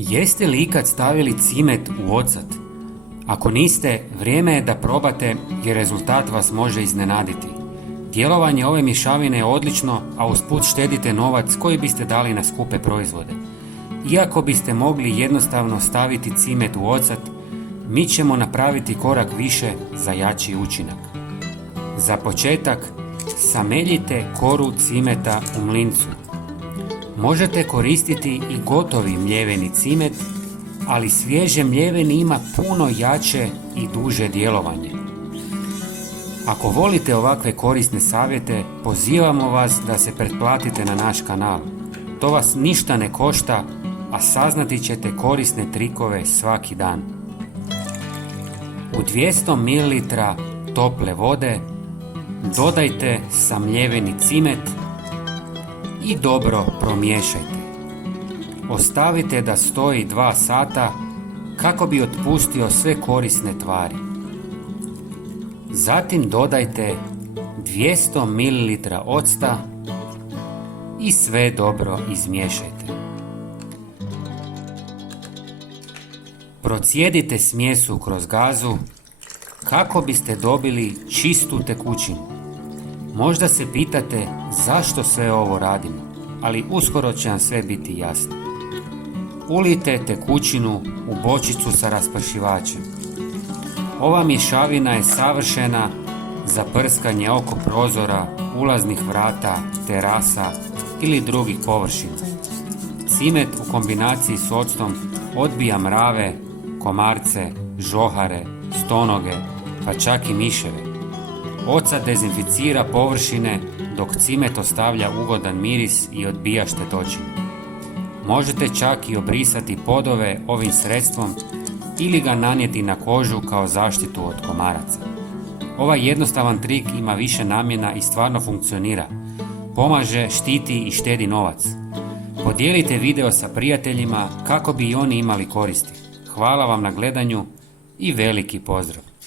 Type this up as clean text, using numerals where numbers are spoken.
Jeste li ikad stavili cimet u ocat? Ako niste, vrijeme je da probate jer rezultat vas može iznenaditi. Djelovanje ove mješavine je odlično, a usput štedite novac koji biste dali na skupe proizvode. Iako biste mogli jednostavno staviti cimet u ocat, mi ćemo napraviti korak više za jači učinak. Za početak, sameljite koru cimeta u mlincu. Možete koristiti i gotovi mljeveni cimet, ali svježe mljeveni ima puno jače i duže djelovanje. Ako volite ovakve korisne savjete, pozivamo vas da se pretplatite na naš kanal. To vas ništa ne košta, a saznati ćete korisne trikove svaki dan. U 200 ml tople vode dodajte samljeveni cimet i dobro promiješajte. Ostavite da stoji 2 sata kako bi otpustio sve korisne tvari. Zatim dodajte 200 ml octa i sve dobro izmiješajte. Procijedite smjesu kroz gazu kako biste dobili čistu tekućinu. Možda se pitate zašto sve ovo radimo, ali uskoro će vam sve biti jasno. Ulijte tekućinu u bočicu sa raspršivačem. Ova mješavina je savršena za prskanje oko prozora, ulaznih vrata, terasa ili drugih površina. Cimet u kombinaciji s octom odbija mrave, komarce, žohare, stonoge, pa čak i miševe. Ocat dezinficira površine, dok cimet ostavlja ugodan miris i odbija štetočine. Možete čak i obrisati podove ovim sredstvom ili ga nanijeti na kožu kao zaštitu od komaraca. Ovaj jednostavan trik ima više namjena i stvarno funkcionira. Pomaže, štiti i štedi novac. Podijelite video sa prijateljima kako bi i oni imali koristi. Hvala vam na gledanju i veliki pozdrav!